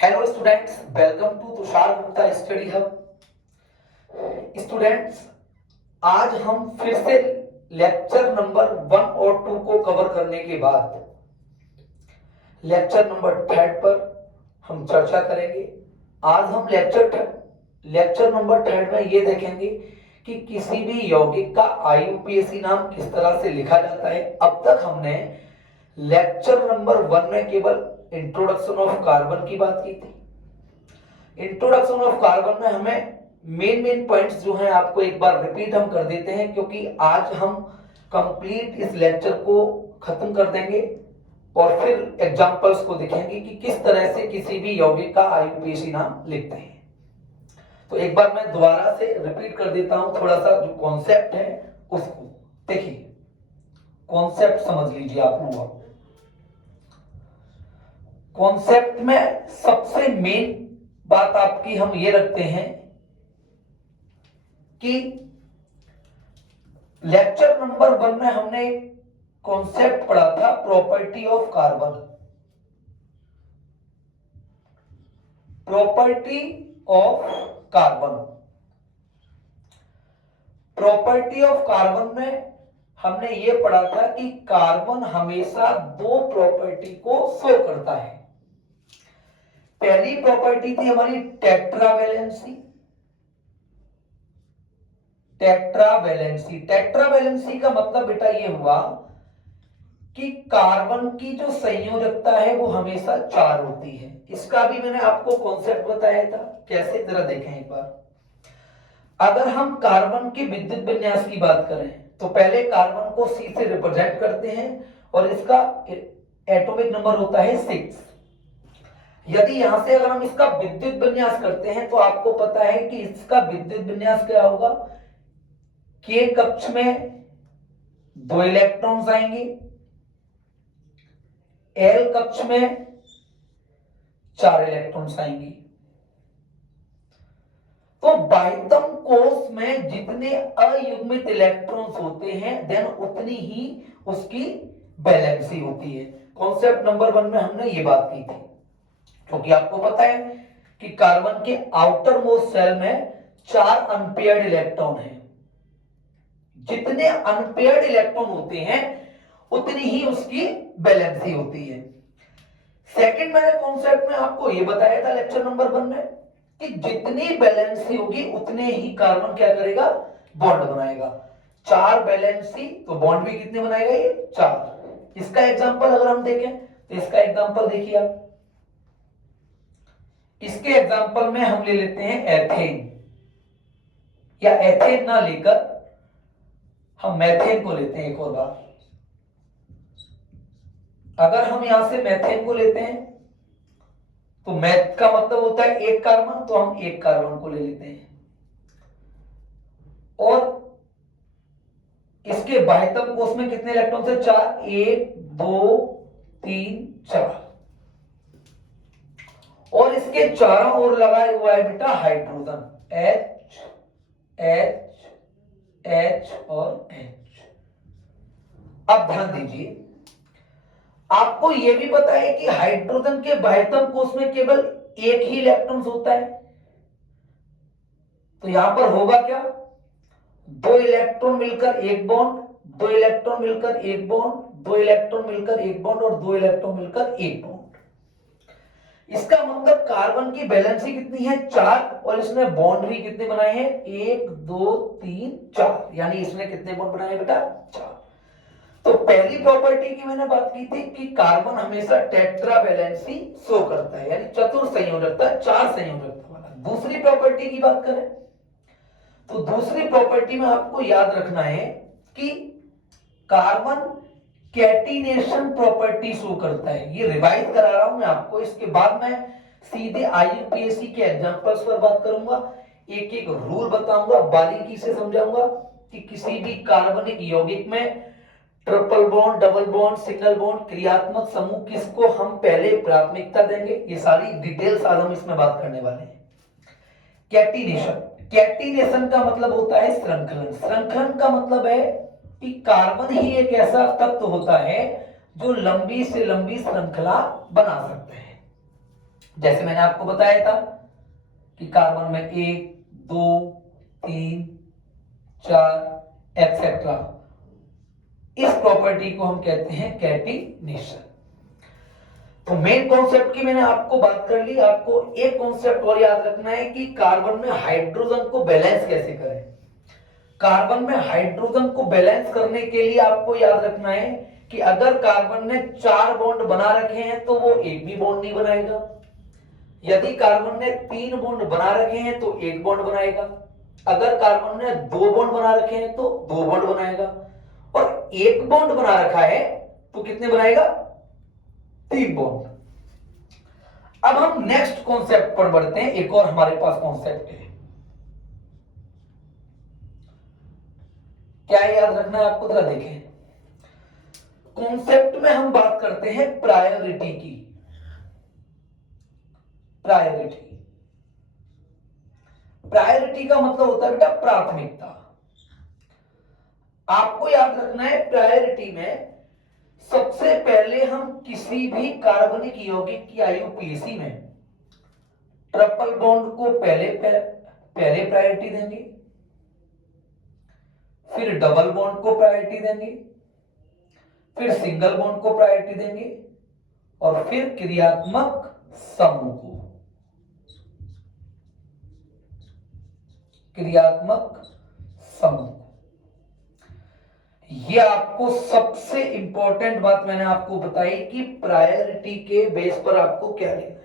Hello students, welcome to Tushar Gupta study hub. Students, आज हम फिर से लेक्चर नंबर 1 और 2 को कवर करने के बाद लेक्चर नंबर 3 पर हम चर्चा करेंगे। आज हम लेक्चर नंबर 3 में ये देखेंगे कि किसी भी यौगिक का आईयूपीएसी नाम किस तरह से लिखा जाता है। अब तक हमने लेक्चर नंबर 1 में केवल इंट्रोडक्शन ऑफ कार्बन की बात की थी। इंट्रोडक्शन ऑफ कार्बन में हमें मेन पॉइंट्स जो हैं आपको एक बार रिपीट हम कर देते हैं, क्योंकि आज हम कंप्लीट इस लेक्चर को खत्म कर देंगे और फिर एग्जांपल्स को देखेंगे कि किस तरह से किसी भी यौगिक का आईयूपीएसी नाम लिखते हैं। तो एक बार मैं दोबारा से रिपीट कर देता हूं, थोड़ा सा जो कॉन्सेप्ट है उसको देखिए। कॉन्सेप्ट समझ लीजिए आप लोग। कॉन्सेप्ट में सबसे मेन बात आपकी हम ये रखते हैं कि लेक्चर नंबर 1 में हमने कॉन्सेप्ट पढ़ा था property of carbon. Property of carbon property of carbon में हमने ये पढ़ा था कि कार्बन हमेशा दो प्रॉपर्टी को शो करता है। पहली प्रॉपर्टी थी हमारी टेट्रावैलेंसी। टेट्रावैलेंसी का मतलब बेटा ये हुआ कि कार्बन की जो संयोजकता है वो हमेशा 4 होती है। इसका भी मैंने आपको कॉन्सेप्ट बताया था, कैसे जरा देखें एक बार। अगर हम कार्बन के विद्युत विन्यास की बात करें तो पहले कार्बन को C से रिप्रेजेंट करते हैं और इसका एटॉमिक नंबर होता है 6। यदि यहां से अगर हम इसका विद्युत विन्यास करते हैं तो आपको पता है कि इसका विद्युत विन्यास क्या होगा। K कक्ष में 2 इलेक्ट्रॉन्स आएंगे, L कक्ष में 4 इलेक्ट्रॉन्स आएंगे। तो बाह्यतम कोश में जितने अयुग्मित इलेक्ट्रॉन्स होते हैं देन उतनी ही उसकी वैलेंसी होती है। कॉन्सेप्ट नंबर 1 में हमने ये बात की थी, क्योंकि आपको पता है कि कार्बन के आउटर मोस्ट शेल में 4 अनपेयर्ड इलेक्ट्रॉन हैं। जितने अनपेयर्ड इलेक्ट्रॉन होते हैं उतनी ही उसकी वैलेंसी होती है। सेकंड मैंने कॉन्सेप्ट में आपको यह बताया था लेक्चर नंबर 1 में कि जितनी वैलेंसी होगी उतने ही कार्बन क्या करेगा, बॉन्ड बनाएगा। 4 वैलेंसी तो बॉन्ड भी कितने बनाएगा, ये 4। इसका एग्जांपल अगर हम देखें तो इसका एग्जांपल देखिए आप। इसके एग्जांपल में हम ले लेते हैं एथेन, या एथेन ना लेकर हम मैथेन को लेते हैं एक और बार। अगर हम यहां से मैथेन को लेते हैं तो मैथ का मतलब होता है एक कार्बन, तो हम एक कार्बन को ले लेते हैं और इसके बाह्यतम कोश में कितने इलेक्ट्रॉन से 4, 1 2 3 4, और इसके चारों ओर लगाए हुआ है बेटा हाइड्रोजन H H H और H। अब ध्यान दीजिए, आपको यह भी पता है कि हाइड्रोजन के बाह्यतम कोश में केवल एक ही इलेक्ट्रॉन होता है। तो यहां पर होगा क्या, 2 इलेक्ट्रॉन मिलकर एक बॉन्ड, 2 इलेक्ट्रॉन मिलकर एक बॉन्ड, 2 इलेक्ट्रॉन मिलकर एक बॉन्ड और 2 इलेक्ट्रॉन मिलकर एक बॉन्ड। इसका मतलब कार्बन की वैलेंसी कितनी है, 4, और इसने बॉन्ड भी कितने बनाए हैं, 1 2 3 4, यानी इसने कितने बॉन्ड बनाए बेटा, 4। तो पहली प्रॉपर्टी की मैंने बात की थी कि कार्बन हमेशा टेट्रा वैलेंसी शो करता है, यानी चतुर संयोजकता, 4 संयोजकता वाला। दूसरी प्रॉपर्टी की बात करें तो दूसरी प्रॉपर्टी में आपको याद रखना है कि कार्बन कैटिनेशन प्रॉपर्टी शो करता है। ये रिवाइज करा रहा हूं मैं आपको, इसके बाद मैं सीधे आईयूपीएसी के एग्जांपल्स पर बात करूंगा, एक एक रूल बताऊंगा, बारीकी से समझाऊंगा कि किसी भी कार्बनिक यौगिक में triple bond, double bond, single bond, क्रियात्मक समूह किसको हम पहले प्राथमिकता देंगे, ये सारी डिटेल्स आज हम इसमें बात करने वाले हैं। कैटिनेशन का मतलब होता है श्रृंखलन। श्रृंखलन का मतलब है कि कार्बन ही एक ऐसा तत्व होता है जो लंबी से लंबी श्रृंखला बना सकते हैं। जैसे मैंने आपको बताया था कि कार्बन में 1, 2, 3, 4 एक्सेट्रा, इस प्रॉपर्टी को हम कहते हैं कैटिनेशन। तो मेन कॉन्सेप्ट की मैंने आपको बात कर ली। आपको एक कॉन्सेप्ट और याद रखना है कि कार्बन में हाइड्रोजन को बैलेंस कैसे करें। कार्बन में हाइड्रोजन को बैलेंस करने के लिए आपको याद रखना है कि अगर कार्बन ने 4 बॉन्ड बना रखे हैं तो वो एक भी बॉन्ड नहीं बनाएगा। यदि कार्बन ने 3 बॉन्ड बना रखे हैं तो एक बॉन्ड बनाएगा। अगर कार्बन ने 2 बॉन्ड बना रखे हैं तो 2 बॉन्ड बनाएगा। और एक बॉन्ड बना रखा है तो कितने बनाएगा? 3 बॉन्ड। अब हम नेक्स्ट कॉन्सेप्ट पर बढ़ते हैं। एक और हमारे पास कॉन्सेप्ट है, क्या याद रखना है आपको, जरा देखें। कॉन्सेप्ट में हम बात करते हैं प्रायोरिटी की। प्रायोरिटी का मतलब होता है बेटा प्राथमिकता। आपको याद रखना है प्रायोरिटी में सबसे पहले हम किसी भी कार्बनिक यौगिक की आईयूपीएसी में ट्रिपल बॉन्ड को पहले प्रायोरिटी देंगे, फिर डबल बॉन्ड को प्रायोरिटी देंगे, फिर सिंगल बॉन्ड को प्रायोरिटी देंगे और फिर क्रियात्मक समूह को। यह आपको सबसे इंपॉर्टेंट बात मैंने आपको बताई कि प्रायोरिटी के बेस पर आपको क्या लेना है।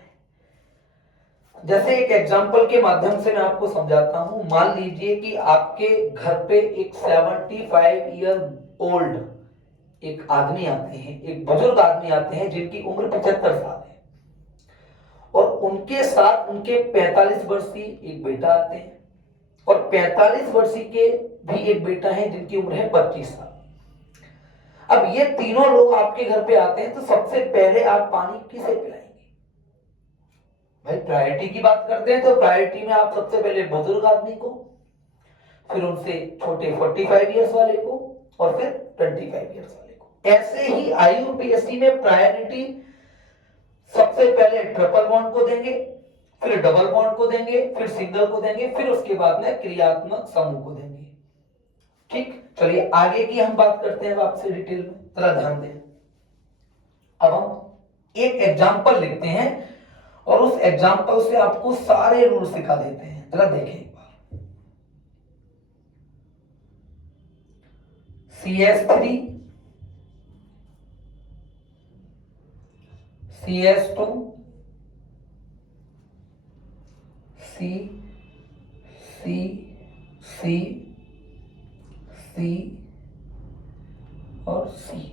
जैसे एक एग्जांपल के माध्यम से मैं आपको समझाता हूं। मान लीजिए कि आपके घर पे एक 75 ईयर ओल्ड एक आदमी आते हैं, एक बुजुर्ग आदमी आते हैं जिनकी उम्र 75 साल है, और उनके साथ उनके 45 वर्षीय एक बेटा आते हैं, और 45 वर्षीय के भी एक बेटा है जिनकी उम्र है 25 साल। अब ये तीनों लोग आपके घर पे आते हैं, तो सबसे पहले आप पानी किसे पिलाएंगे? भाई प्रायोरिटी की बात करते हैं तो प्रायोरिटी में आप सबसे पहले बुजुर्ग आदमी को, फिर उनसे छोटे 45 इयर्स वाले को, और फिर 25 इयर्स वाले को। ऐसे ही आईयूपीएसी में प्रायोरिटी सबसे पहले ट्रिपल बॉन्ड को देंगे, फिर डबल बॉन्ड को देंगे, फिर सिंगल को देंगे, फिर उसके बाद में क्रियात्मक समूह को देंगे। ठीक, चलिए आगे की हम बात करते हैं आपसे डिटेल में, जरा ध्यान दें। अब हम एक एग्जांपल लिखते हैं और उस एग्जांपल से आपको सारे रूल सिखा देते हैं। जरा देखें एक बार। CS3 CS2 C C C C और C।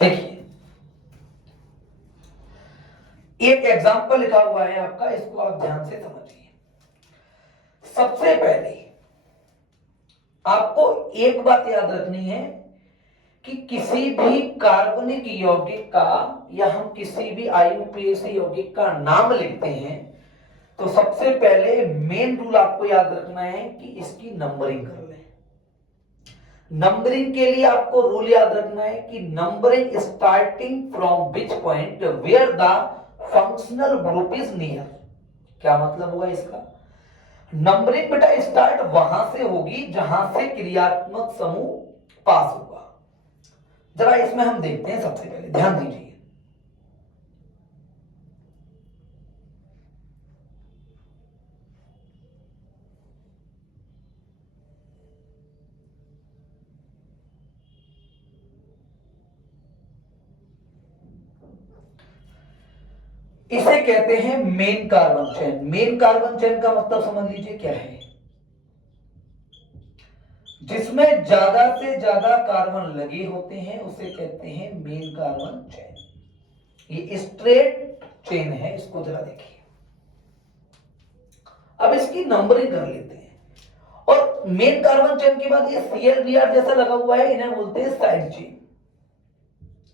देखिए एक एग्जांपल लिखा हुआ है आपका, इसको आप ध्यान से समझिए। सबसे पहले आपको एक बात याद रखनी है कि किसी भी कार्बनिक यौगिक का या हम किसी भी आईयूपीएसी यौगिक का नाम लिखते हैं तो सबसे पहले मेन रूल आपको याद रखना है कि इसकी नंबरिंग कर लें। नंबरिंग के लिए आपको रूल याद रखना है कि numbering starting from which point where the functional group is near. क्या मतलब हुआ इसका? नंबरिंग बेटा स्टार्ट वहां से होगी जहां से क्रियात्मक समूह पास होगा। जरा इसमें हम देखते हैं, सबसे पहले ध्यान दीजिए। इसे कहते हैं main carbon chain. Main carbon chain का मतलब समझ लीजिए क्या है? जिसमें ज्यादा से ज्यादा कार्बन लगे होते हैं उसे कहते हैं मेन कार्बन चेन। ये स्ट्रेट चेन है, इसको जरा देखिए। अब इसकी नंबरिंग कर लेते हैं और मेन कार्बन चेन के बाद ये ClBr जैसा लगा हुआ है, इन्हें बोलते हैं साइड चेन।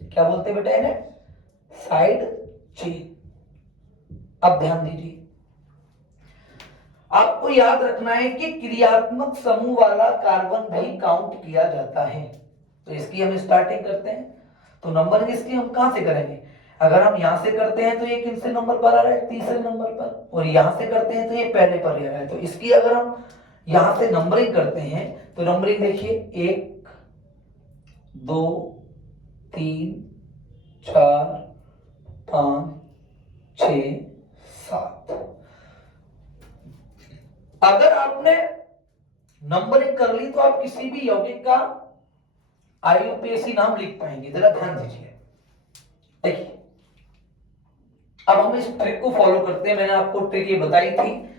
क्या बोलते हैं बेटा इन्हें? Side chain. अब ध्यान दीजिए, आपको याद रखना है कि क्रियात्मक समूह वाला कार्बन भी काउंट किया जाता है। तो इसकी हम स्टार्टिंग करते हैं, तो नंबरिंग इसकी हम कहां से करेंगे? अगर हम यहां से करते हैं तो ये किन से नंबर पर आ रहा है? तीसरे नंबर पर। और यहां से करते हैं तो ये पहले पर आ रहा है। तो इसकी अगर हम यहां से नंबरिंग करते हैं तो नंबरिंग देखिए, 1 2 3 4 5 6 7। अगर आपने नंबरिंग कर ली तो आप किसी भी यौगिक का IUPAC नाम लिख पाएंगे। जरा ध्यान दीजिए, देखिए अब हम इस ट्रिक को फॉलो करते हैं। मैंने आपको ट्रिक ये बताई थी।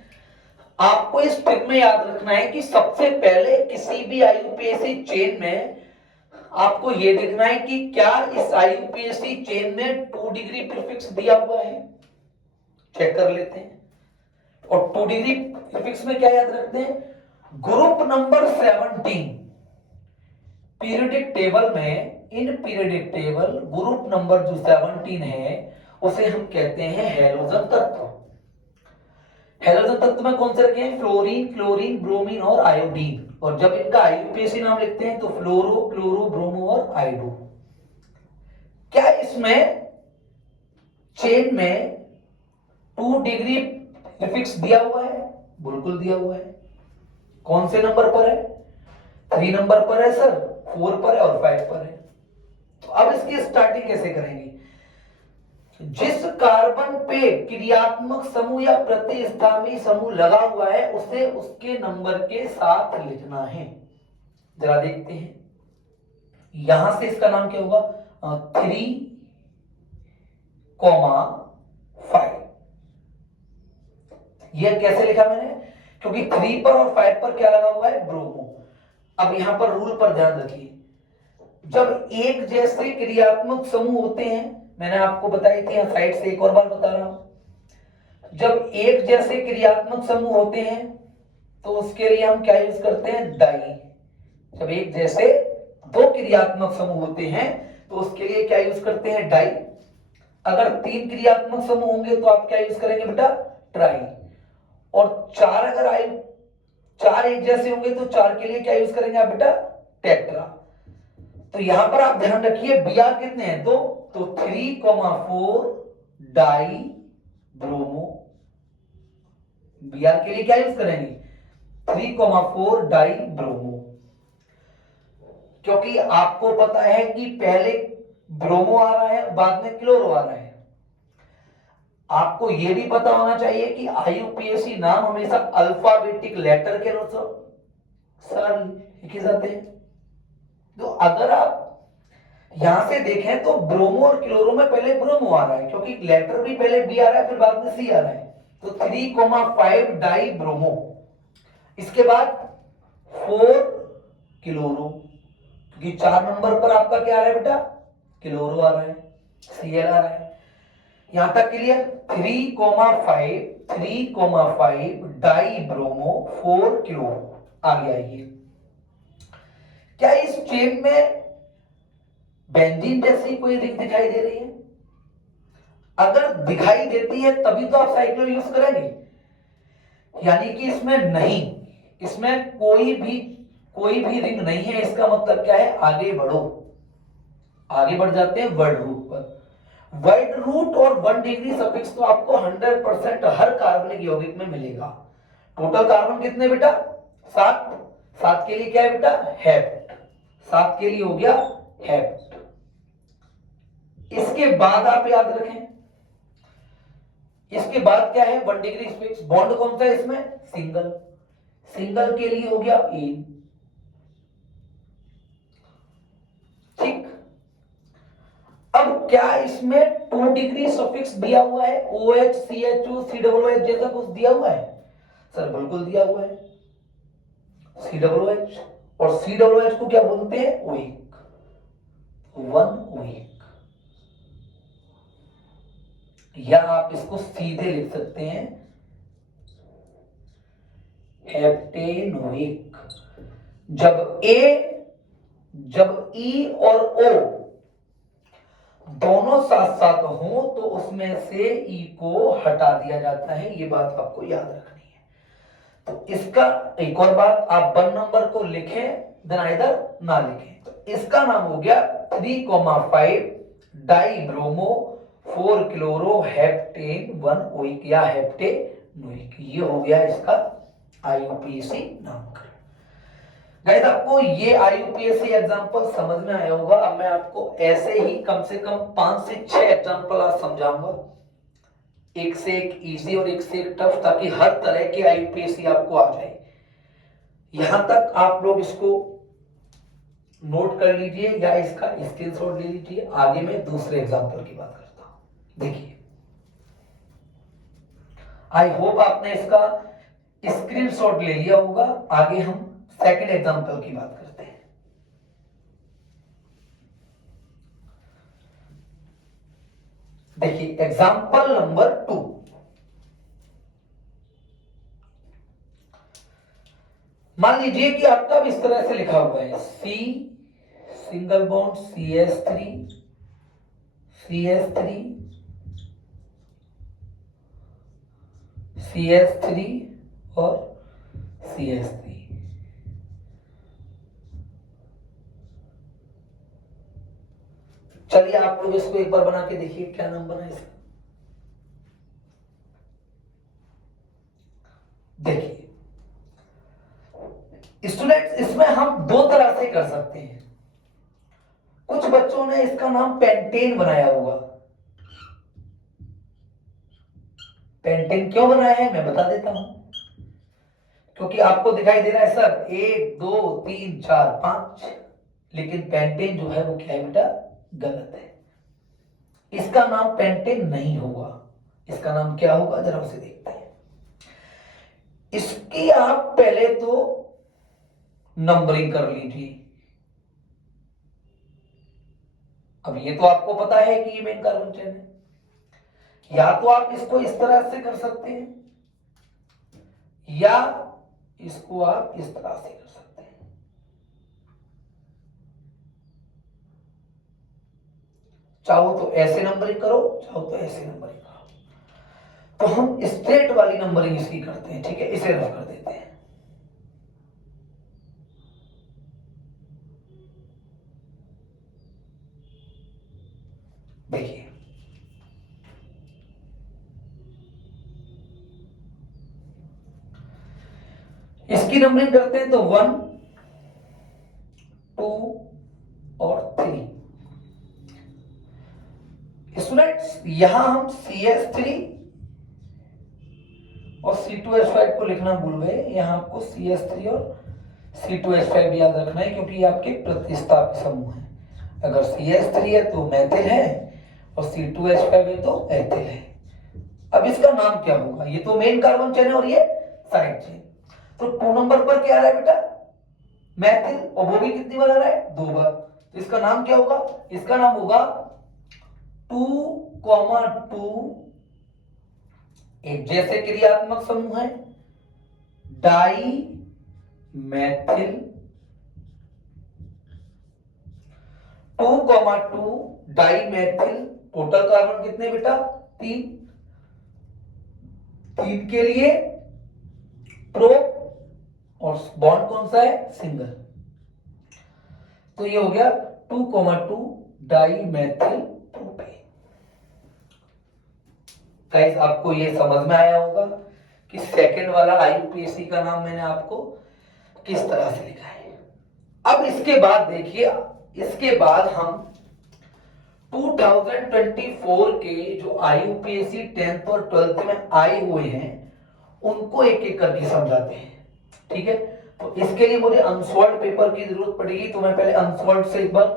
आपको इस ट्रिक में याद रखना है कि सबसे पहले किसी भी IUPAC चेन में आपको यह देखना है कि क्या इस IUPAC चेन में 2 डिग्री प्रीफिक्स दिया हुआ है। चेक कर लेते हैं। और 2 डिग्री प्रीफिक्स में क्या याद रखते हैं? ग्रुप नंबर 17 पीरियोडिक टेबल में, in periodic table group number जो 17 है उसे हम कहते हैं हैलोजन तत्व। हैलोजन तत्व में कौन से रखे हैं? फ्लोरीन, क्लोरीन, ब्रोमीन और आयोडीन। और जब इनका IUPAC नाम लिखते हैं तो फ्लोरो, क्लोरो, ब्रोमो और आयोडो। क्या इसमें चेन में 2 डिग्री प्रीफिक्स दिया हुआ है? बिल्कुल दिया हुआ है। कौन से नंबर पर है? 3 नंबर पर है सर, 4 पर है और 5 पर है। तो अब इसकी स्टार्टिंग कैसे करेंगे? जिस कार्बन पे क्रियात्मक समूह या प्रतिस्थापी समूह लगा हुआ है उसे उसके नंबर के साथ लिखना है। जरा देखते हैं, यहां से इसका नाम क्या होगा? 3,5। यह कैसे लिखा मैंने? क्योंकि 3 पर और 5 पर क्या लगा हुआ है? ब्रोमो। अब यहां पर रूल पर ध्यान रखिए, जब एक जैसे क्रियात्मक समूह होते हैं, मैंने आपको बताई थी, साइड से एक और बार बता रहा हूं, जब एक जैसे क्रियात्मक समूह होते हैं तो उसके लिए हम क्या यूज करते हैं? डाई। जब एक जैसे 2 क्रियात्मक समूह होते हैं तो उसके लिए क्या यूज करते हैं? डाई। अगर 3 क्रियात्मक समूह होंगे तो आप क्या यूज करेंगे बेटा? ट्राई। और 4 अगर आए, 4 एक जैसे होंगे तो 4 के लिए क्या यूज करेंगे आप बेटा? टेट्रा। तो यहां पर आप ध्यान रखिए, Br कितने हैं? 2। तो 3,4 डाई ब्रोमो। Br के लिए क्या यूज करेंगे? 3,4 डाई ब्रोमो। क्योंकि आपको पता है कि पहले ब्रोमो आ रहा है, बाद में क्लोरो आ रहा है। आपको यह भी पता होना चाहिए कि IUPAC नाम हमेशा अल्फाबेटिक लेटर के अनुसार लिखे जाते हैं। तो अगर आप यहां से देखें तो ब्रोमो और क्लोरो में पहले ब्रोमो आ रहा है, क्योंकि लेटर भी पहले बी आ रहा है फिर बाद में सी आ रहा है। तो 3,5 डाई ब्रोमो। इसके बाद 4 क्लोरो, क्योंकि 4 नंबर पर आपका क्या आ रहा है बेटा? क्लोरो आ रहा है, Cl आ रहा है। यहां तक क्लियर? 3,5 डाई ब्रोमो 4 क्लोरो आ गया। ये क्या इस चेन में बेंजीन जैसी कोई रिंग दिखाई दे रही है? अगर दिखाई देती है तभी तो आप साइक्लो यूज करेंगे, यानी कि इसमें नहीं, इसमें कोई भी रिंग नहीं है। इसका मतलब क्या है? आगे बढ़ो। आगे बढ़ जाते हैं वर्ड रूट पर। वर्ड रूट और 1 डिग्री सफिक्स तो आपको 100% हर कार्बनिक यौगिक में मिलेगा। टोटल कार्बन कितने बेटा? 7। 7 के लिए क्या है बेटा? हेप्ट। 7 के लिए हो गया हेप्ट। इसके बाद आप याद रखें, इसके बाद क्या है? 1 डिग्री फिक्स। बॉन्ड कौन सा है इसमें? सिंगल। सिंगल के लिए हो गया ए। ठीक। अब क्या इसमें 2 डिग्री सफिक्स दिया हुआ है? OH, CHO, COOH जैसा कुछ दिया हुआ है? सर बिल्कुल दिया हुआ है, COOH। और COOH को क्या बोलते हैं? ओइक। 1 ओइक। या आप इसको सीधे लिख सकते हैं हेप्टेनोइक। जब ई और ओ दोनों साथ साथ हो तो उसमें से ई को हटा दिया जाता है, ये बात आपको याद रखनी है। तो इसका एक और बात, आप 1 नंबर को लिखें देन इधर ना लिखें। तो इसका नाम हो गया 3,5 डाइब्रोमो 4 क्लोरो हेप्टेन 1 ओइक या हेप्टेनोइक। ये हो गया इसका आईयूपीएसी नामकरण। गाइस आपको ये आईयूपीएसी एग्जांपल समझ में आया होगा। अब मैं आपको ऐसे ही कम से कम 5 से 6 एग्जांपल आज समझाऊंगा, एक से एक इजी और एक से एक टफ, ताकि हर तरह के आईयूपीएसी आपको आ जाए। यहां तक आप लोग इसको नोट कर लीजिए या इसका स्क्रीनशॉट ले लीजिए। आगे मैं दूसरे एग्जांपल की बात करता हूं। देखिए, आई होप आपने इसका स्क्रीनशॉट ले लिया होगा। आगे हम सेकंड एग्जांपल की बात करते हैं। देखिए एग्जांपल नंबर 2। मान लीजिए कि आपका इस तरह से लिखा हुआ है C single bond CH3 CH3 CH3 और CH3। चलिए आप लोग इसको एक बार बना के देखिए क्या नाम बना इसका। देखिए स्टूडेंट्स, इसमें हम दो तरह से कर सकते हैं। कुछ बच्चों ने इसका नाम पेंटेन बनाया होगा। पेंटेन क्यों बनाया है मैं बता देता हूं। क्योंकि आपको दिखाई दे रहा है सर 1 2 3 4 5, लेकिन पेंटेन जो है वो क्या है बेटा, गलत है। इसका नाम पेंटेन नहीं होगा। इसका नाम क्या होगा जरा उसे देखते हैं। इसकी आप पहले तो नंबरिंग कर लीजिए। अब ये तो आपको पता है कि ये मेन कार्बन चेन है। या तो आप इसको इस तरह से कर सकते हैं या इसको आप इस तरह से कर सकते हैं। चाहो तो ऐसे नंबरिंग करो, चाहो तो ऐसे नंबरिंग करो। तो हम स्ट्रेट वाली नंबरिंग इसकी करते हैं, ठीक है। इसे रफ कर देते हैं। देखिए इसकी नंबरिंग करते हैं तो 1 2 और 3। स्टूडेंट्स यहां हम CH3 और C2H5 को लिखना भूल गए। यहां आपको CH3 और C2H5 याद रखना है, क्योंकि ये आपके प्रतिस्थापी समूह है। अगर CH3 है तो मैथिल है और C2H5 है तो एथिल है। अब इसका नाम क्या होगा, ये तो मेन कार्बन चेन है और ये साइड चेन। तो 2 नंबर पर क्या आ रहा है बेटा, मैथिल, और वो भी कितनी बार आ रहा है, 2 बार। तो इसका नाम क्या होगा, इसका नाम होगा 2,2 एक जैसे क्रियात्मक समूह है dimethyl 2,2 dimethyl. Total carbon कितने बेटा, 3। 3 के लिए प्रो और बॉन्ड कौन सा है, सिंगल। तो ये हो गया 2,2 डाई मैथिल प्रोपेन। गाइस आपको ये समझ में आया होगा कि सेकंड वाला आईयूपीएसी का नाम मैंने आपको किस तरह से लिखा है। अब इसके बाद देखिए, इसके बाद हम 2024 के जो आईयूपीएसी 10th और 12th में आए हुए हैं उनको एक एक करके समझाते हैं, ठीक है। तो इसके लिए मुझे अनसॉल्व्ड पेपर की जरूरत पड़ेगी, तो मैं पहले अनसॉल्व्ड से एक बार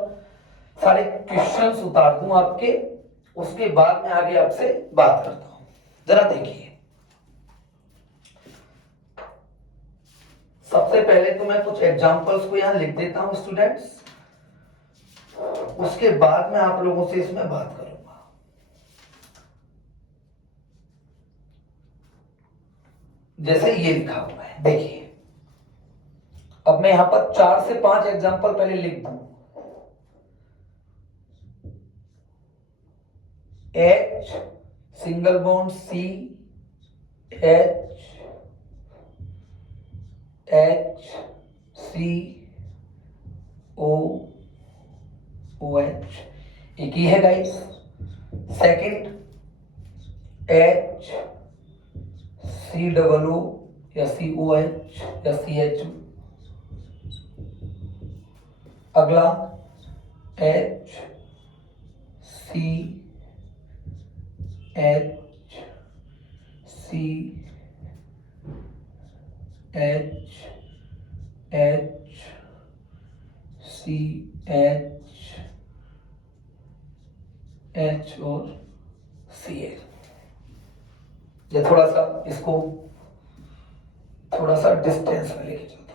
सारे क्वेश्चंस उतार दूं आपके, उसके बाद मैं आगे आपसे बात करता हूं। जरा देखिए, सबसे पहले तो मैं कुछ एग्जांपल्स को यहां लिख देता हूं स्टूडेंट्स, उसके बाद मैं आप लोगों से इसमें बात करूंगा। जैसे ये लिखा हुआ है, देखिए अब मैं यहां पर 4 से 5 एग्जांपल पहले लिख दूं। H single bond C, H C O OH, एक ही है guys. Second H C double O या COH या CHO। अगला H C H C H H C H H और Cl। ये थोड़ा सा इसको थोड़ा सा डिस्टेंस में लेके चलता हूँ।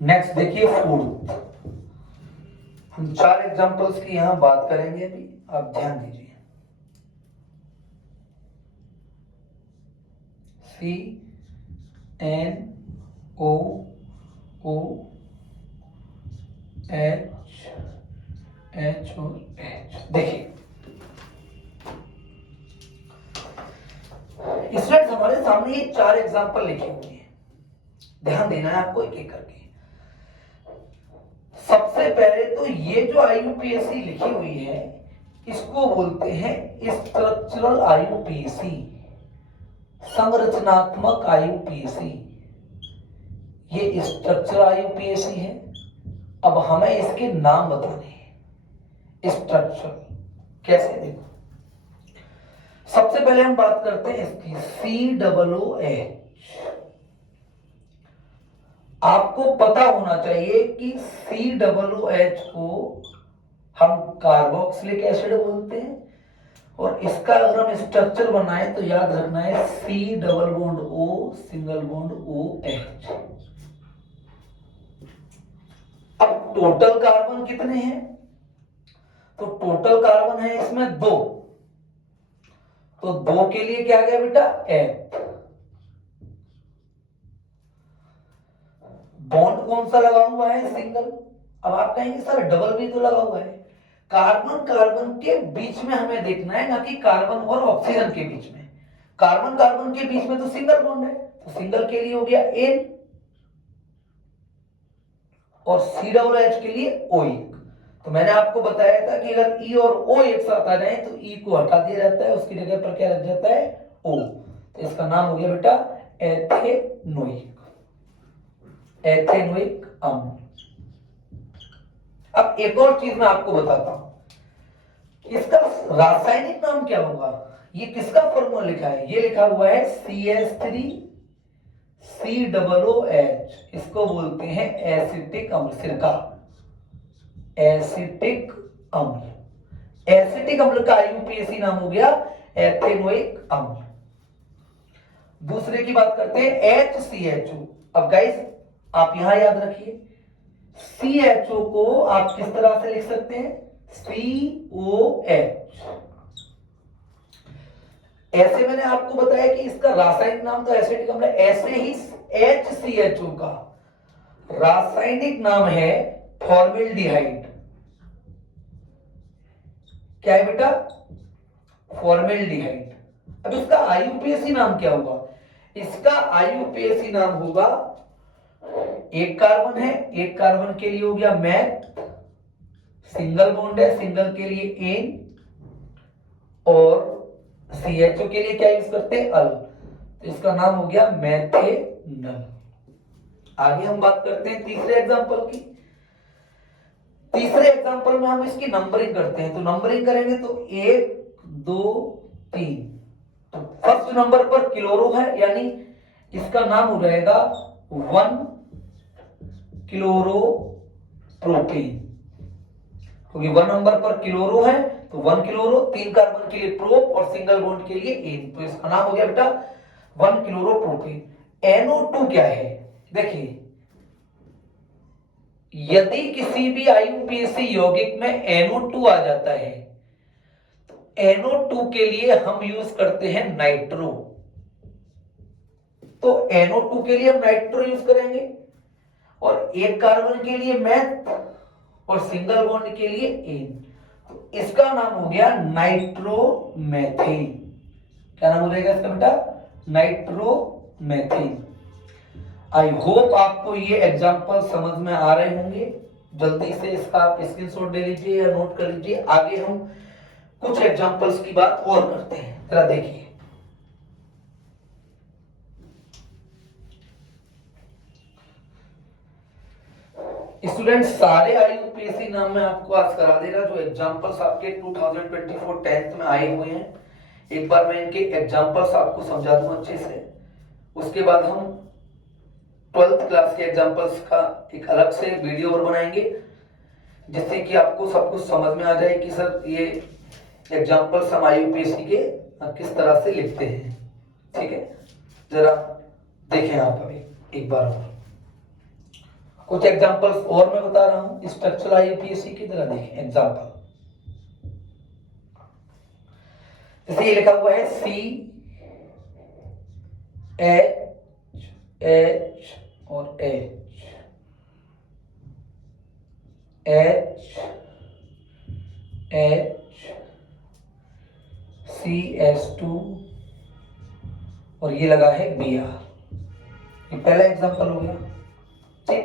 नेक्स्ट देखिए फोर्थ, हम 4 एग्जांपल्स की यहां बात करेंगे अभी, आप ध्यान दीजिए। C N O O H H और H। देखिए स्टूडेंट्स हमारे सामने ये 4 एग्जांपल लिखे हुए हैं, ध्यान देना है आपको एक एक करके। सबसे पहले तो ये जो आईयूपीएसी लिखी हुई है इसको बोलते हैं स्ट्रक्चरल आईयूपीएसी, संरचनात्मक आईयूपीएसी। ये स्ट्रक्चरल आईयूपीएसी है। अब हमें इसके नाम बताने हैं। स्ट्रक्चर कैसे, देखो सबसे पहले हम बात करते हैं इसकी COOH। आपको पता होना चाहिए कि COOH को हम कार्बोक्सिलिक एसिड बोलते हैं, और इसका अगर हम स्ट्रक्चर बनाए तो याद रखना है C double bond O single bond OH। अब टोटल कार्बन कितने हैं, तो टोटल कार्बन है इसमें 2, तो 2 के लिए क्या गया बेटा F। बॉन्ड कौन सा लगा हुआ है, सिंगल। अब आप कहेंगे सर डबल भी तो लगा हुआ है। कार्बन कार्बन के बीच में हमें देखना है, ना कि कार्बन और ऑक्सीजन के बीच में। कार्बन कार्बन के बीच में तो सिंगल बॉन्ड है, तो सिंगल के लिए हो गया N, और COOH के लिए O1। तो मैंने आपको बताया था कि अगर E और O एक साथ आ जाए तो E को हटा दिया जाता है, उसकी जगह पर क्या लग जाता है O। तो इसका नाम हो गया बेटा एथेनोइक, एथेनोइक अम्ल। अब एक और चीज मैं आपको बताता हूं, इसका रासायनिक नाम क्या होगा। ये किसका फॉर्मूला लिखा है, ये लिखा हुआ है CH3 COOH। इसको बोलते हैं एसिटिक अम्ल, सिरका, एसिटिक अम्ल। एसिटिक अम्ल का आईयूपीएसी नाम हो गया एथेनोइक अम्ल। दूसरे की बात करते हैं HCHO। अब गाइस आप यहां याद रखिए, CHO को आप किस तरह से लिख सकते हैं, COH। ऐसे मैंने आपको बताया कि इसका रासायनिक नाम तो एसिटिक अम्ल है, ऐसे ही HCHO का रासायनिक नाम है फॉर्मेल्डिहाइड। क्या है बेटा, फॉर्मेल्डिहाइड। अब इसका आईयूपीएसी नाम क्या होगा, इसका आईयूपीएसी नाम होगा, एक कार्बन है, एक कार्बन के लिए हो गया मैथ, सिंगल बॉन्ड है, सिंगल के लिए N, और CHO के लिए क्या यूज करते हैं अल, तो इसका नाम हो गया मैथेनल। आगे हम बात करते हैं तीसरे एग्जांपल की। तीसरे एग्जांपल में हम इसकी नंबरिंग करते हैं, तो नंबरिंग करेंगे तो 1 2 3। तो फर्स्ट नंबर पर क्लोरो है, यानी इसका नाम हो जाएगा 1 क्लोरोप्रोपेन, क्योंकि 1 नंबर पर क्लोरो है तो 1 क्लोरो, 3 कार्बन के लिए प्रोप और सिंगल बॉन्ड के लिए एन, तो इसका नाम हो गया बेटा 1 क्लोरोप्रोपेन। NO2 क्या है? देखिए, यदि किसी भी IUPAC यौगिक में NO2 आ जाता है तो NO2 के लिए हम यूज करते हैं नाइट्रो, तो NO2 के लिए हम नाइट्रो यूज करेंगे और एक कार्बन के लिए मैथ और सिंगल बॉन्ड के लिए एन, तो इसका नाम हो गया नाइट्रोमेथेन। क्या नाम हो जाएगा इसका बेटा? नाइट्रोमेथेन। आई होप आपको ये एग्जांपल समझ में आ रहे होंगे। जल्दी से इसका आप स्क्रीनशॉट ले लीजिए या नोट कर लीजिए। आगे हम कुछ एग्जांपल्स की बात और करते हैं, जरा देखिए। स्टूडेंट, सारे IUPAC नाम में आपको आज करा देगा जो एग्जांपल्स आपके 2024 10th में आए हुए हैं। एक बार मैं इनके एग्जांपल्स आपको समझा दूं अच्छे से, उसके बाद हम 12th क्लास के एग्जांपल्स का एक अलग से वीडियो और बनाएंगे, जिससे कि आपको सब कुछ समझ में आ जाए कि सर ये एग्जांपल्स हम IUPAC के किस तरह से लिखते हैं। ठीक है, जरा देखें आप अभी एक बार और कुछ एग्जांपल्स और मैं बता रहा हूं स्ट्रक्चरल IUPAC की तरह। देखें एग्जांपल, जैसे ये लिखा हुआ है CH H और H, H H CH2 और ये लगा है Br। ये पहला एग्जांपल हो गया। ठीक,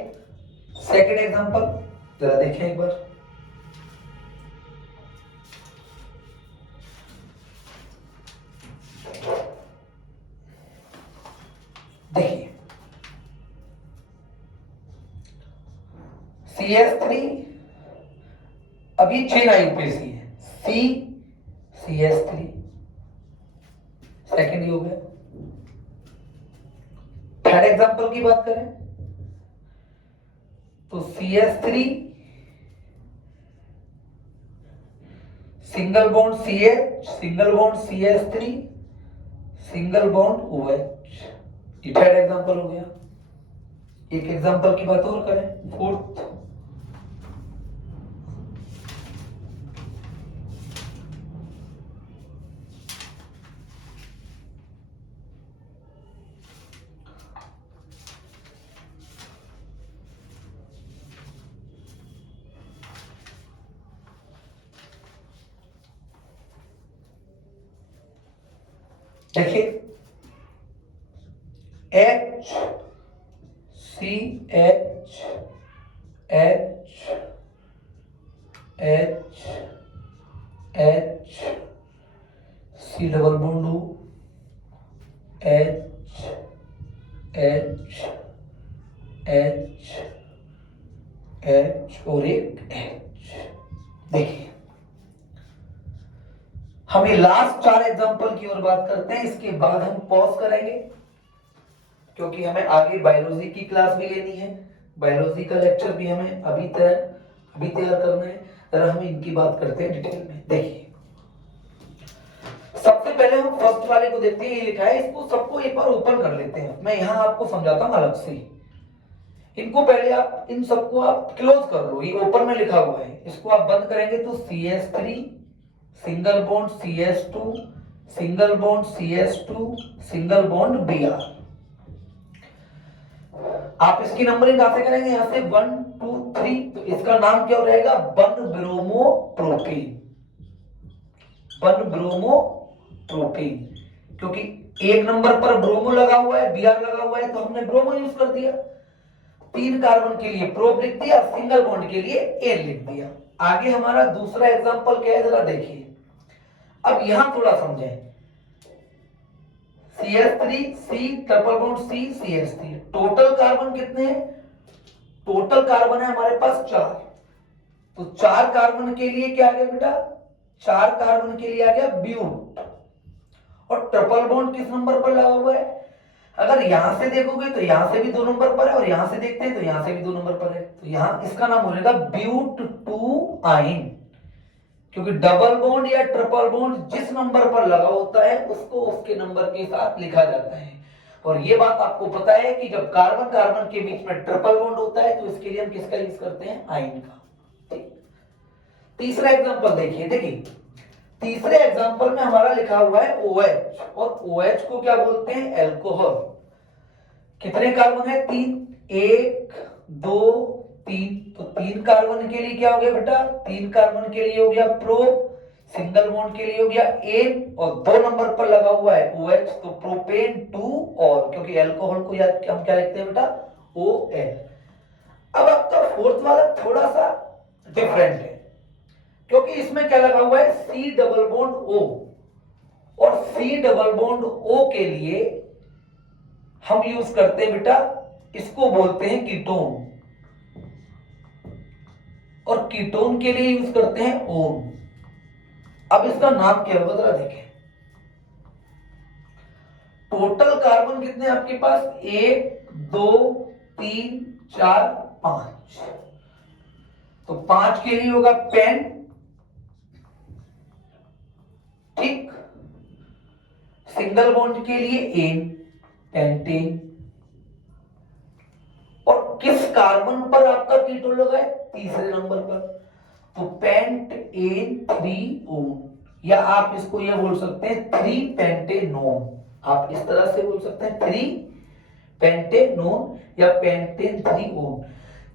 सेकंड एग्जांपल जरा देखें एक बार। देखिए, CH3 अभी चेन IUPAC है, CH3 सेकंड ही हो गया। थर्ड एग्जांपल की बात करें तो CH3 single bond CH, single bond CH3, single bond OH, ये थर्ड एग्जांपल हो गया। एक एग्जांपल की बात और करें, फोर्थ, देखिए H CH H H H C double bond O, H H H H और एक H। देखिए, हम ये लास्ट 4 एग्जांपल की ओर बात करते हैं, इसके बाद हम पॉज करेंगे क्योंकि हमें आगे बायोलॉजी की क्लास भी लेनी है। बायोलॉजी का लेक्चर भी हमें अभी तैयार करना है। जरा हम इनकी बात करते हैं डिटेल में। देखिए, सबसे पहले हम फर्स्ट वाले को देखते हैं। ये लिखा है, इसको सबको एक बार ओपन कर लेते हैं। मैं यहां आपको समझाता हूं अलग से। इनको पहले आप इन सबको आप क्लोज कर लो। ये ओपन में लिखा हुआ है, इसको आप बंद करेंगे तो CH3 single bond CH2, single bond CH2, single bond Br। आप इसकी नंबरिंग कहां से करेंगे? यहां से 1 2 3, तो इसका नाम क्या हो जाएगा? 1 ब्रोमोप्रोपेन, 1 ब्रोमोप्रोपेन, क्योंकि एक नंबर पर ब्रोमो लगा हुआ है, Br लगा हुआ है, तो हमने ब्रोमो यूज कर दिया। 3 कार्बन के लिए प्रोप लिख दिया, सिंगल बॉन्ड के लिए एन लिख दिया। आगे हमारा दूसरा एग्जांपल क्या है, जरा देखिए। अब यहां थोड़ा समझें। CH3 C triple bond C CH3, total carbon कितने हैं? टोटल कार्बन है हमारे पास 4, तो 4 कार्बन के लिए क्या आ गया बेटा? 4 कार्बन के लिए आ गया ब्यूट। और ट्रिपल बॉन्ड किस नंबर पर लगा हुआ है? अगर यहां से देखोगे तो यहां से भी 2 नंबर पर है, और यहां से देखते हैं तो यहां से भी 2 नंबर पर है, तो यहां इसका नाम हो जाएगा ब्यूट टू आइन, क्योंकि डबल बॉन्ड या ट्रिपल बॉन्ड जिस नंबर पर लगा होता है उसको उसके नंबर के साथ लिखा जाता है। और ये बात आपको पता है कि जब कार्बन कार्बन के बीच में ट्रिपल बॉन्ड होता है तो इसके लिए हम किसका यूज करते हैं, आइन का। ठीक, तीसरा एग्जांपल देखिए, तीसरे एग्जांपल में हमारा लिखा हुआ है OH, और OH को क्या बोलते हैं, एल्कोहल। कितने कार्बन है, 3, 1 2 3, तो 3 कार्बन के लिए क्या हो गया बेटा, 3 कार्बन के लिए हो गया प्रो, सिंगल बॉन्ड के लिए हो गया एन, और 2 नंबर पर लगा हुआ है OH, तो प्रोपेन 2 और, क्योंकि एल्कोहल को याद हम क्या लिखते हैं बेटा, OL। अब आपका फोर्थ वाला थोड़ा सा डिफरेंट है, क्योंकि इसमें क्या लगा हुआ है, C डबल बॉन्ड O, और C डबल बॉन्ड O के लिए हम यूज करते हैं बेटा, इसको बोलते हैं कीटोन, और कीटोन के लिए यूज करते हैं ओन। अब इसका नाम क्या होगा जरा देखें। टोटल कार्बन कितने आपके पास, 1 2 3 4 5, तो 5 के लिए होगा पेन, ठीक, सिंगल बॉन्ड के लिए एन, पेंटेन, और किस कार्बन पर आपका कीटोन लगा है, तीसरे नंबर पर, तो पेंट एन 3 ओन, या आप इसको ये बोल सकते हैं 3 पेंटेनोन, आप इस तरह से बोल सकते हैं 3 पेंटेनोन या पेंटेन 3 ओन।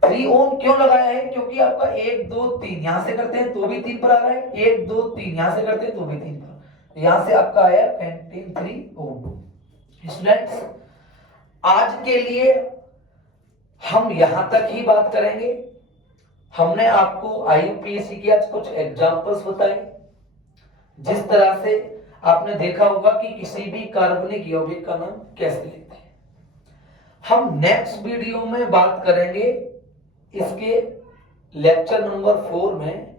3 ओन क्यों लगाया है, क्योंकि आपका 1 2 3 यहां से करते हैं तो भी 3 पर आ रहा है, 1 2 3 यहां से करते हैं तो भी 3 पर, तो यहां से आपका आया पेंटेन 3 ओन। स्टूडेंट्स, आज के लिए हम यहां तक ही बात करेंगे। हमने आपको IUPAC के आज कुछ एग्जांपल्स बताए, जिस तरह से आपने देखा होगा कि किसी भी कार्बनिक यौगिक का नाम कैसे लेते हैं। हम नेक्स्ट वीडियो में बात करेंगे इसके लेक्चर नंबर 4 में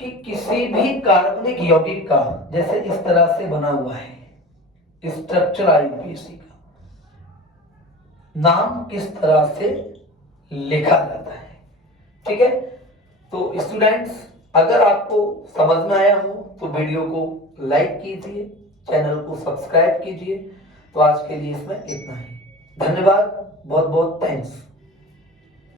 कि किसी भी कार्बनिक यौगिक का, जैसे इस तरह से बना हुआ है स्ट्रक्चर IUPAC का, नाम किस तरह से लिखा जाता है। ठीक है, तो स्टूडेंट्स, अगर आपको समझ में आया हो तो वीडियो को लाइक कीजिए, चैनल को सब्सक्राइब कीजिए। तो आज के लिए इसमें इतना ही, धन्यवाद, बहुत बहुत थैंक्स।